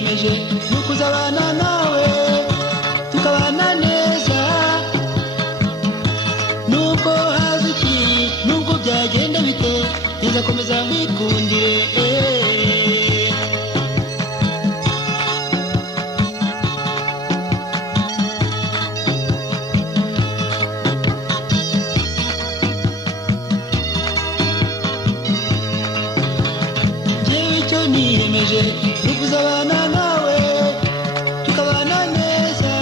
niyemeje nukuzabana nawe tukabana neza nubwo haza iki nubwo byagenda bite nzakomeza nkwikundire niyemeje nukuzabana nawe tukabana neza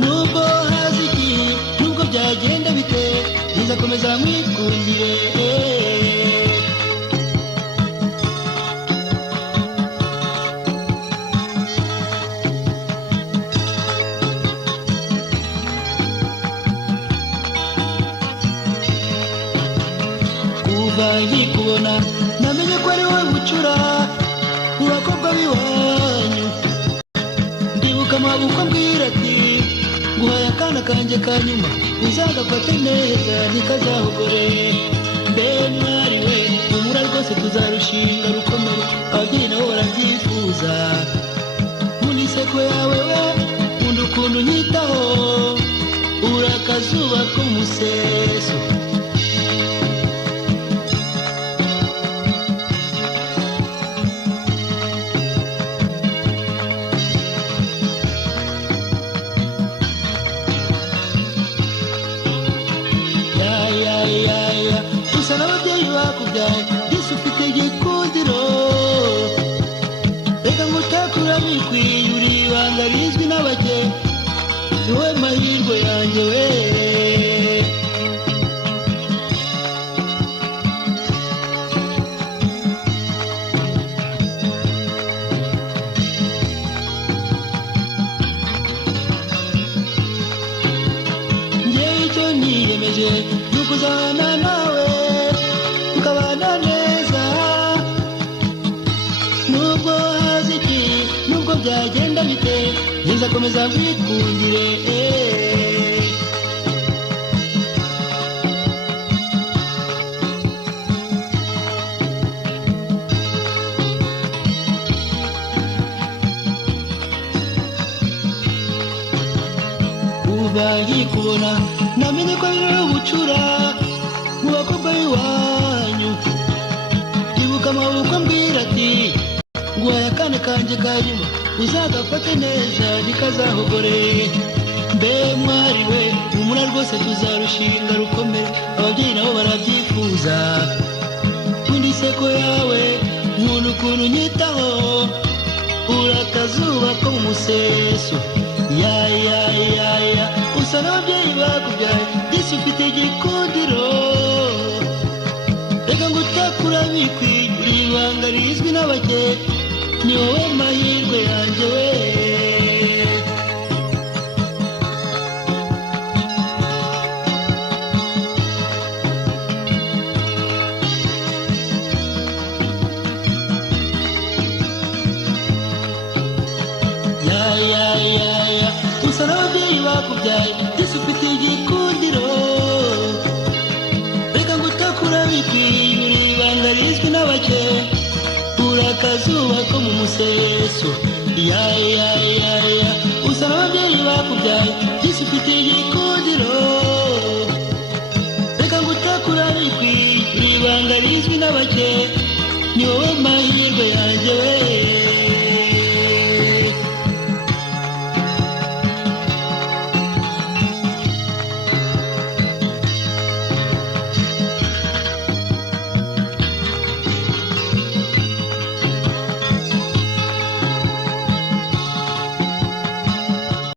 nubwo haza iki nubwo byagenda bite nzakomeza nkwikundire kuva nkikubona namenye ko ari wowe bucura mu bakobwa b'iwanyu ndibuka amaboko ambwira ati nguhaye akana kanjye ka nyuma uzagafate neza ntikazahogore mbe mwari we humura rwose tuzarushinga rukomere ababyeyi nabo barabyifuza nkunda inseko yawe we nkunda ukuntu unyitaho uri akazuba ko mu museso usa n'ababyeyi bakubyaye yesu ufite igikundiro reka ngutakura bikwiye uri ibanga rizwi n'abake ni wowe mahirwe yanjye we njyewe icyo niyemeje nukuzabana nawe tukabana neza nubwo haza iki nubwo byagenda bite nzakomeza nkwikundire kuva nkikubona namenye ko ari wowe bucura mu bakobwa b'iwanyu ndibuka amaboko ambwira ati nguhaye akana kanjye ka nyuma uzagafate neza ntikazahogore mbe mwari we humura rwose tuzarushinga rukomere ababyeyi nabo barabyifuza nkunda inseko yawe nkunda ukuntu unyitaho uri akazuba ko mu museso ya usa n'ababyeyi bakubyaye yesu ufite igikundiro reka ngutakura bikwiye uri ibanga rizwi n'abake ni wowe mahirwe yanjye we usa n'ababyeyi bakubyaye yesu ufite igikundiro reka ngutakura bikwiye uri ibanga rizwi n'abake uri akazuba ko mu museso ya usa n'ababyeyi bakubyaye yesu ufite igikundiro